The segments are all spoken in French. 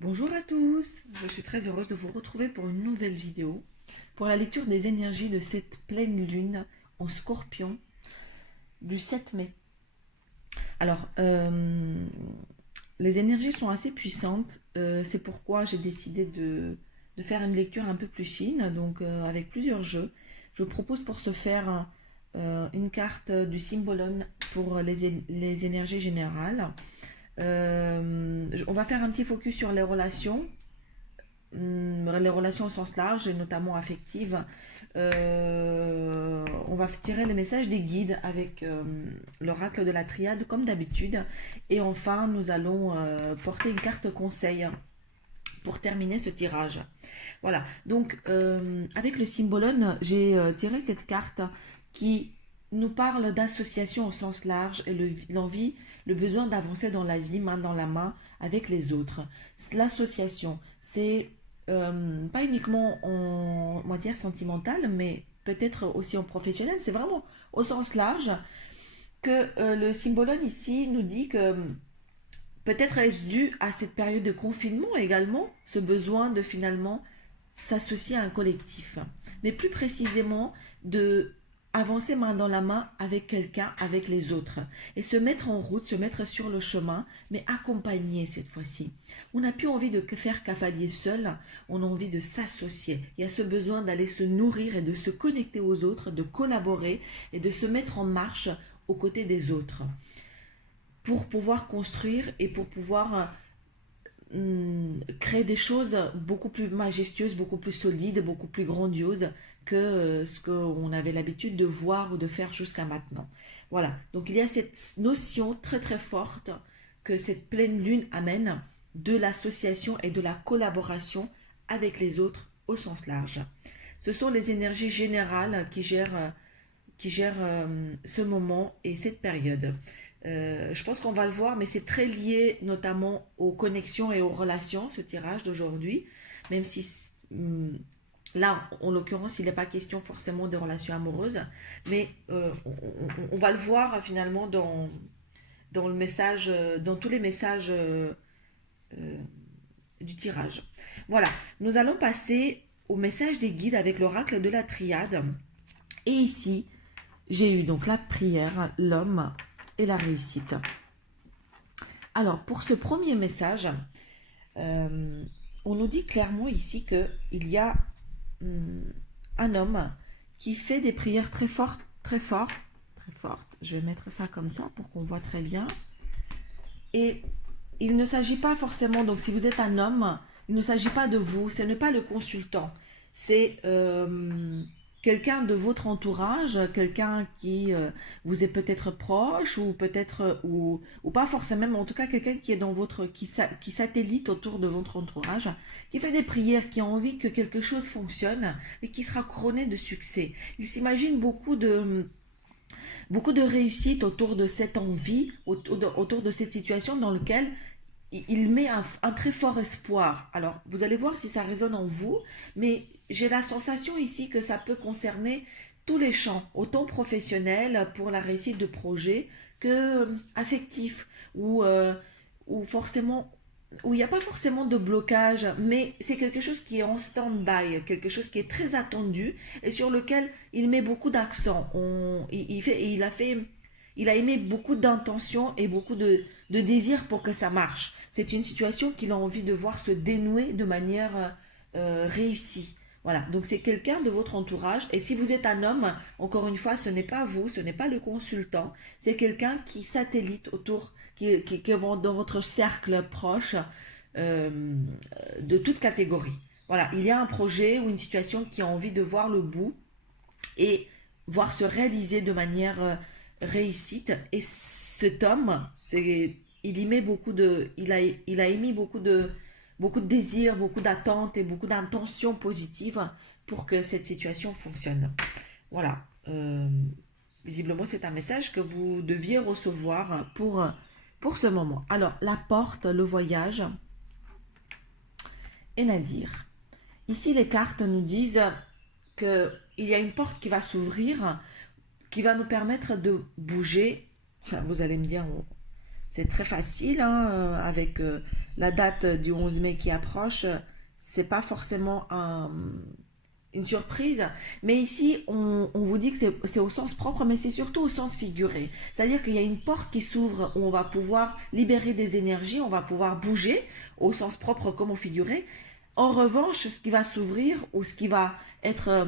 Bonjour à tous, je suis très heureuse de vous retrouver pour une nouvelle vidéo, pour la lecture des énergies de cette pleine lune en Scorpion du 7 mai. Alors, les énergies sont assez puissantes, c'est pourquoi j'ai décidé de faire une lecture un peu plus fine, donc avec plusieurs jeux. Je vous propose pour ce faire une carte du Symbolone pour les énergies générales. On va faire un petit focus sur les relations au sens large, et notamment affectives. On va tirer les messages des guides avec l'oracle de la triade comme d'habitude. Et enfin, nous allons porter une carte conseil pour terminer ce tirage. Voilà, donc avec le Symbolone, j'ai tiré cette carte qui nous parle d'association au sens large et l'envie, le besoin d'avancer dans la vie main dans la main avec les autres. L'association, c'est pas uniquement en matière sentimentale, mais peut-être aussi en professionnel. C'est vraiment au sens large que le Symbolone ici nous dit que peut-être est-ce dû à cette période de confinement également, ce besoin de finalement s'associer à un collectif, mais plus précisément de avancer main dans la main avec quelqu'un, avec les autres, et se mettre en route, se mettre sur le chemin, mais accompagné cette fois-ci. On n'a plus envie de faire cavalier seul, on a envie de s'associer. Il y a ce besoin d'aller se nourrir et de se connecter aux autres, de collaborer et de se mettre en marche aux côtés des autres pour pouvoir construire et pour pouvoir créer des choses beaucoup plus majestueuses, beaucoup plus solides, beaucoup plus grandioses que ce qu'on avait l'habitude de voir ou de faire jusqu'à maintenant. Voilà, donc il y a cette notion très très forte que cette pleine lune amène de l'association et de la collaboration avec les autres au sens large. Ce sont les énergies générales qui gèrent ce moment et cette période. Je pense qu'on va le voir, mais c'est très lié notamment aux connexions et aux relations, ce tirage d'aujourd'hui, même si là, en l'occurrence, il n'est pas question forcément de relations amoureuses, mais on va le voir finalement dans le message, dans tous les messages du tirage. Voilà, nous allons passer au message des guides avec l'oracle de la triade. Et ici, j'ai eu donc la prière, l'homme et la réussite. Alors, pour ce premier message, on nous dit clairement ici qu'il y a un homme qui fait des prières très fortes, très fortes, très fortes. Je vais mettre ça comme ça pour qu'on voit très bien. Et il ne s'agit pas forcément, donc si vous êtes un homme, il ne s'agit pas de vous, ce n'est pas le consultant. C'est quelqu'un de votre entourage, quelqu'un qui vous est peut-être proche ou peut-être ou pas forcément, mais en tout cas quelqu'un qui est dans votre qui satellite autour de votre entourage, qui fait des prières, qui a envie que quelque chose fonctionne et qui sera couronné de succès. Il s'imagine beaucoup de réussite autour de cette envie, autour de cette situation dans laquelle il met un très fort espoir. Alors, vous allez voir si ça résonne en vous, mais j'ai la sensation ici que ça peut concerner tous les champs, autant professionnels pour la réussite de projet que affectif, ou forcément où il n'y a pas forcément de blocage, mais c'est quelque chose qui est en stand-by, quelque chose qui est très attendu et sur lequel il met beaucoup d'accent. Il a émis beaucoup d'intention et beaucoup de désir pour que ça marche. C'est une situation qu'il a envie de voir se dénouer de manière réussie. Voilà, donc c'est quelqu'un de votre entourage. Et si vous êtes un homme, encore une fois, ce n'est pas vous, ce n'est pas le consultant, c'est quelqu'un qui satellite autour, qui est dans votre cercle proche de toute catégorie. Voilà, il y a un projet ou une situation qui a envie de voir le bout et voir se réaliser de manière réussite. Et cet homme, il y met il a émis beaucoup de désirs, beaucoup d'attentes et beaucoup d'intentions positives pour que cette situation fonctionne. Voilà. Visiblement, c'est un message que vous deviez recevoir pour ce moment. Alors, la porte, le voyage et Nadir. Ici, les cartes nous disent qu'il y a une porte qui va s'ouvrir, qui va nous permettre de bouger. Vous allez me dire, c'est très facile hein, avec la date du 11 mai qui approche, c'est pas forcément une surprise, mais ici on vous dit que c'est au sens propre, mais c'est surtout au sens figuré. C'est-à-dire qu'il y a une porte qui s'ouvre où on va pouvoir libérer des énergies, on va pouvoir bouger, au sens propre comme au figuré. En revanche, ce qui va s'ouvrir ou ce qui va être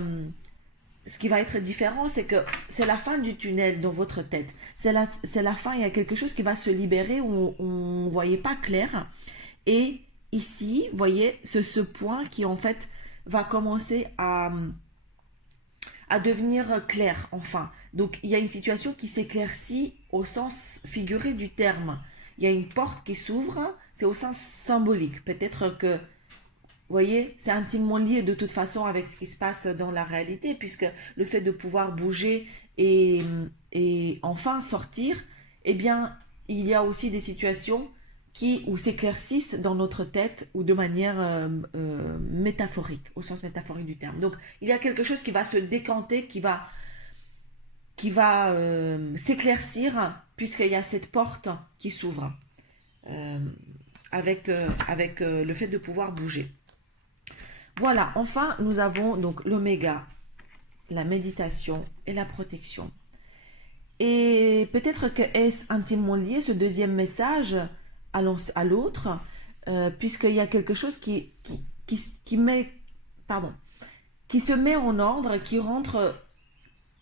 différent, c'est que c'est la fin du tunnel dans votre tête. C'est la fin, il y a quelque chose qui va se libérer où on ne voyait pas clair. Et ici, vous voyez, ce point qui en fait va commencer à devenir clair, enfin. Donc, il y a une situation qui s'éclaircit au sens figuré du terme. Il y a une porte qui s'ouvre, c'est au sens symbolique. Peut-être que, vous voyez, c'est intimement lié de toute façon avec ce qui se passe dans la réalité, puisque le fait de pouvoir bouger et enfin sortir, eh bien, il y a aussi des situations ou s'éclaircissent dans notre tête ou de manière métaphorique, au sens métaphorique du terme. Donc, il y a quelque chose qui va se décanter, qui va s'éclaircir, puisqu'il y a cette porte qui s'ouvre avec le fait de pouvoir bouger. Voilà, enfin, nous avons donc l'oméga, la méditation et la protection. Et peut-être que est-ce intimement lié ce deuxième message à l'autre, puisqu'il y a quelque chose qui se met en ordre,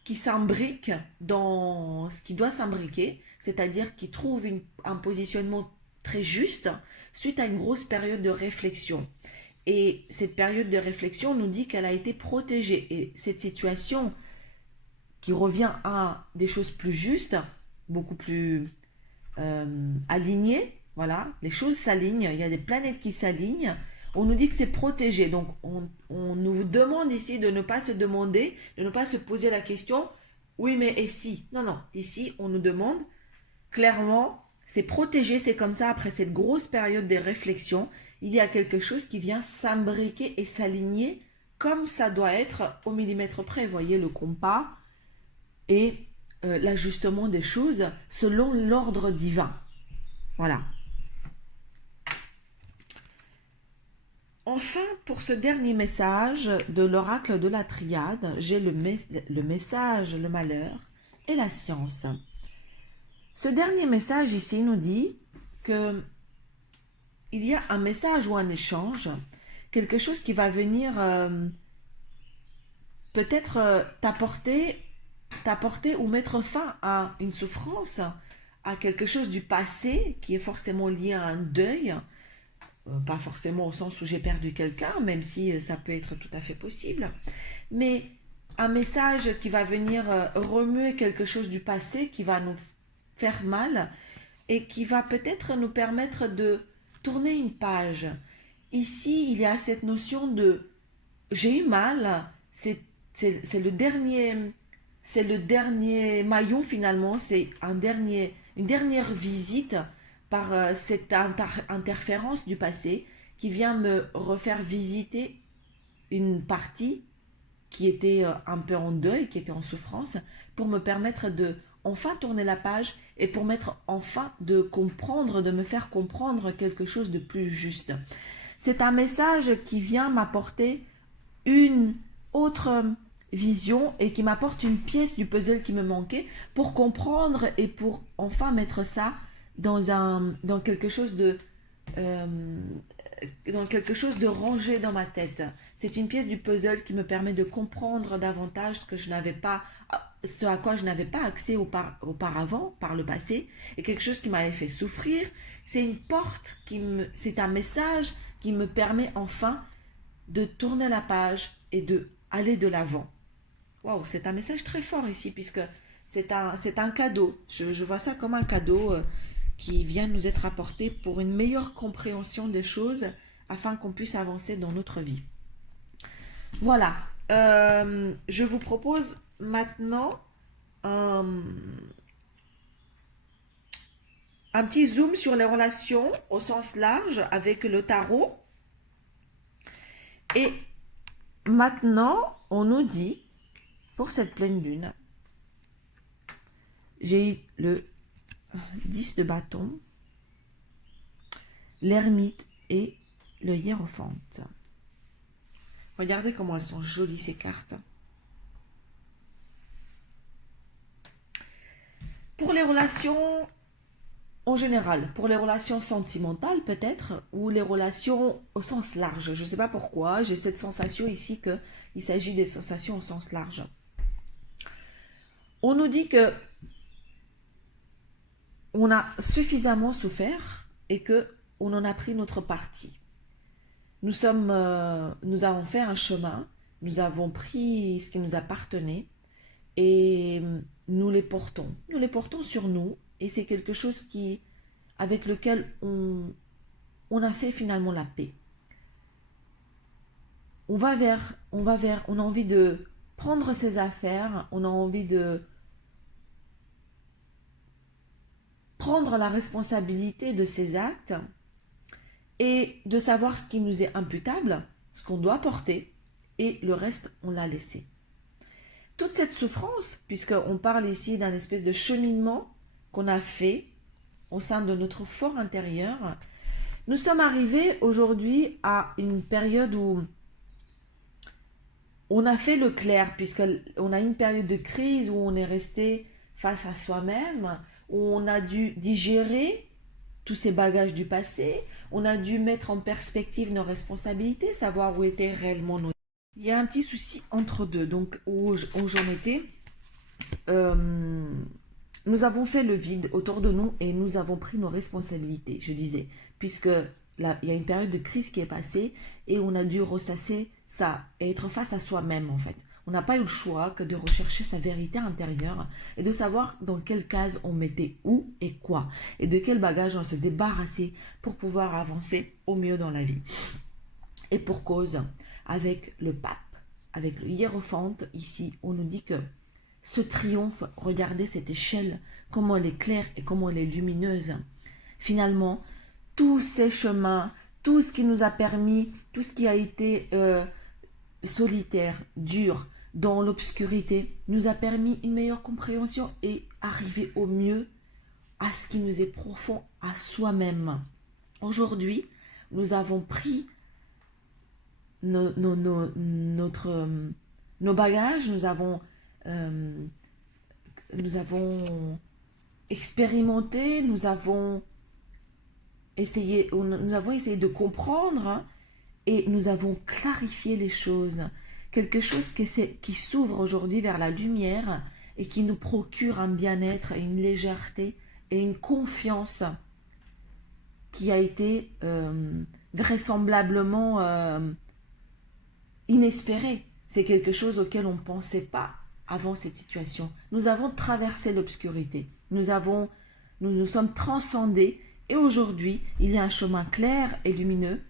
qui s'imbrique dans ce qui doit s'imbriquer, c'est-à-dire qui trouve un positionnement très juste suite à une grosse période de réflexion. Et cette période de réflexion nous dit qu'elle a été protégée. Et cette situation qui revient à des choses plus justes, beaucoup plus alignées, voilà, les choses s'alignent, il y a des planètes qui s'alignent, on nous dit que c'est protégé. Donc on nous demande ici de ne pas se demander, de ne pas se poser la question, oui mais et si? Non, non, ici on nous demande clairement, c'est protégé, c'est comme ça, après cette grosse période de réflexion, il y a quelque chose qui vient s'imbriquer et s'aligner comme ça doit être au millimètre près. Vous voyez le compas et l'ajustement des choses selon l'ordre divin. Voilà. Enfin, pour ce dernier message de l'oracle de la triade, j'ai le message, le malheur et la science. Ce dernier message ici nous dit que il y a un message ou un échange, quelque chose qui va venir peut-être t'apporter ou mettre fin à une souffrance, à quelque chose du passé qui est forcément lié à un deuil, pas forcément au sens où j'ai perdu quelqu'un, même si ça peut être tout à fait possible, mais un message qui va venir remuer quelque chose du passé, qui va nous faire mal et qui va peut-être nous permettre de tourner une page. Ici, il y a cette notion de j'ai eu mal, c'est le dernier maillon finalement, c'est une dernière visite par cette interférence du passé qui vient me refaire visiter une partie qui était un peu en deuil, qui était en souffrance, pour me permettre de enfin tourner la page et pour de me faire comprendre quelque chose de plus juste. C'est un message qui vient m'apporter une autre vision et qui m'apporte une pièce du puzzle qui me manquait pour comprendre et pour enfin mettre ça dans quelque chose de rangé dans ma tête. C'est une pièce du puzzle qui me permet de comprendre davantage ce à quoi je n'avais pas accès auparavant, par le passé, et quelque chose qui m'avait fait souffrir. C'est une porte, c'est un message qui me permet enfin de tourner la page et de aller de l'avant. Waouh, c'est un message très fort ici, puisque c'est un cadeau. Je vois ça comme un cadeau qui vient nous être apporté pour une meilleure compréhension des choses afin qu'on puisse avancer dans notre vie. Voilà. Je vous propose maintenant un petit zoom sur les relations au sens large avec le tarot. Et maintenant, on nous dit, pour cette pleine lune, j'ai eu le 10 de bâton, l'ermite et le hiérophante. Regardez comment elles sont jolies ces cartes. Pour les relations en général, pour les relations sentimentales peut-être, ou les relations au sens large. Je ne sais pas pourquoi, j'ai cette sensation ici qu'il s'agit des sensations au sens large. On nous dit que on a suffisamment souffert et que on en a pris notre parti. Nous avons fait un chemin, nous avons pris ce qui nous appartenait et nous les portons. Nous les portons sur nous et c'est quelque chose avec lequel on a fait finalement la paix. On a envie de prendre ses affaires, on a envie de prendre la responsabilité de ses actes et de savoir ce qui nous est imputable, ce qu'on doit porter, et le reste, on l'a laissé. Toute cette souffrance, puisqu'on parle ici d'un espèce de cheminement qu'on a fait au sein de notre fort intérieur, nous sommes arrivés aujourd'hui à une période où on a fait le clair, puisqu'on a une période de crise où on est resté face à soi-même, où on a dû digérer tous ces bagages du passé, on a dû mettre en perspective nos responsabilités, savoir où étaient réellement nos... Il y a un petit souci entre deux, donc où j'en étais. Nous avons fait le vide autour de nous et nous avons pris nos responsabilités, je disais, puisque là, il y a une période de crise qui est passée et on a dû ressasser ça et être face à soi-même en fait. On n'a pas eu le choix que de rechercher sa vérité intérieure et de savoir dans quelle case on mettait où et quoi et de quel bagage on se débarrassait pour pouvoir avancer au mieux dans la vie. Et pour cause, avec le pape, avec le hiérophante, ici, on nous dit que ce triomphe, regardez cette échelle, comment elle est claire et comment elle est lumineuse. Finalement, tous ces chemins, tout ce qui nous a permis, tout ce qui a été solitaire, dur, dans l'obscurité, nous a permis une meilleure compréhension et arriver au mieux à ce qui nous est profond, à soi-même. Aujourd'hui, nous avons pris nos bagages, nous avons expérimenté, nous avons essayé de comprendre, hein, et nous avons clarifié les choses. Quelque chose qui s'ouvre aujourd'hui vers la lumière et qui nous procure un bien-être et une légèreté et une confiance qui a été vraisemblablement inespérée. C'est quelque chose auquel on ne pensait pas avant cette situation. Nous avons traversé l'obscurité. Nous nous sommes transcendés et aujourd'hui, il y a un chemin clair et lumineux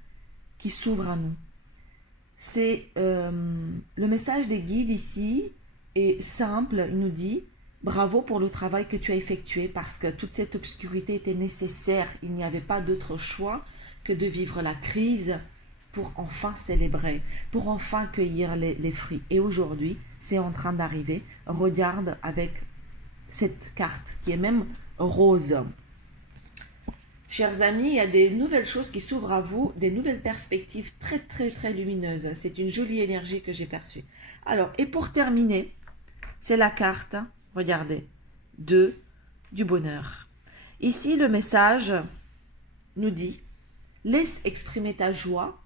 qui s'ouvre à nous. C'est le message des guides ici est simple. Il nous dit bravo pour le travail que tu as effectué parce que toute cette obscurité était nécessaire. Il n'y avait pas d'autre choix que de vivre la crise pour enfin célébrer, pour enfin cueillir les fruits. Et aujourd'hui, c'est en train d'arriver. Regarde avec cette carte qui est même rose. Chers amis, il y a des nouvelles choses qui s'ouvrent à vous, des nouvelles perspectives très très très lumineuses. C'est une jolie énergie que j'ai perçue. Alors, et pour terminer, c'est la carte, regardez, du bonheur. Ici, le message nous dit, laisse exprimer ta joie,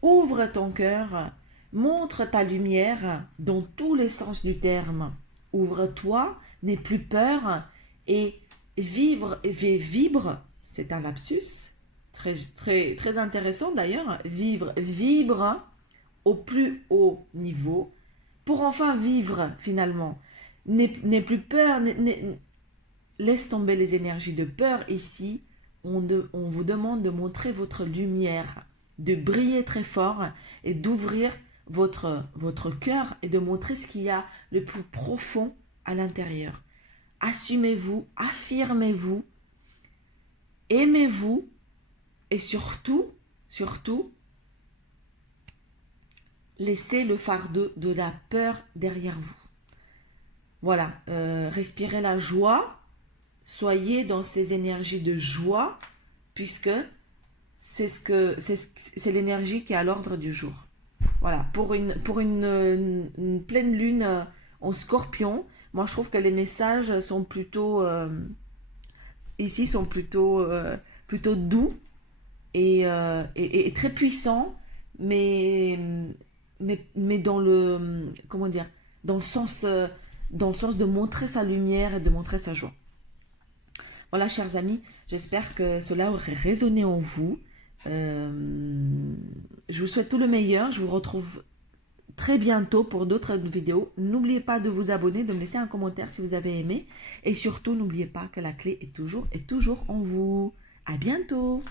ouvre ton cœur, montre ta lumière dans tous les sens du terme. Ouvre-toi, n'aie plus peur et vibre, c'est un lapsus, très, très, très intéressant d'ailleurs, vibre au plus haut niveau pour enfin vivre finalement. N'aie plus peur, laisse tomber les énergies de peur ici. On vous demande de montrer votre lumière, de briller très fort et d'ouvrir votre cœur et de montrer ce qu'il y a le plus profond à l'intérieur. Assumez-vous, affirmez-vous, aimez-vous et surtout, laissez le fardeau de la peur derrière vous. Voilà, respirez la joie, soyez dans ces énergies de joie puisque c'est l'énergie qui est à l'ordre du jour. Voilà, pour une pleine lune en scorpion, moi je trouve que les messages sont plutôt, ici, sont plutôt doux et très puissants, mais, mais dans le, comment dire, dans le sens de montrer sa lumière et de montrer sa joie. Voilà, chers amis, j'espère que cela aurait résonné en vous. Je vous souhaite tout le meilleur. Je vous retrouve très bientôt pour d'autres vidéos. N'oubliez pas de vous abonner, de me laisser un commentaire si vous avez aimé. Et surtout, n'oubliez pas que la clé est toujours en vous. À bientôt!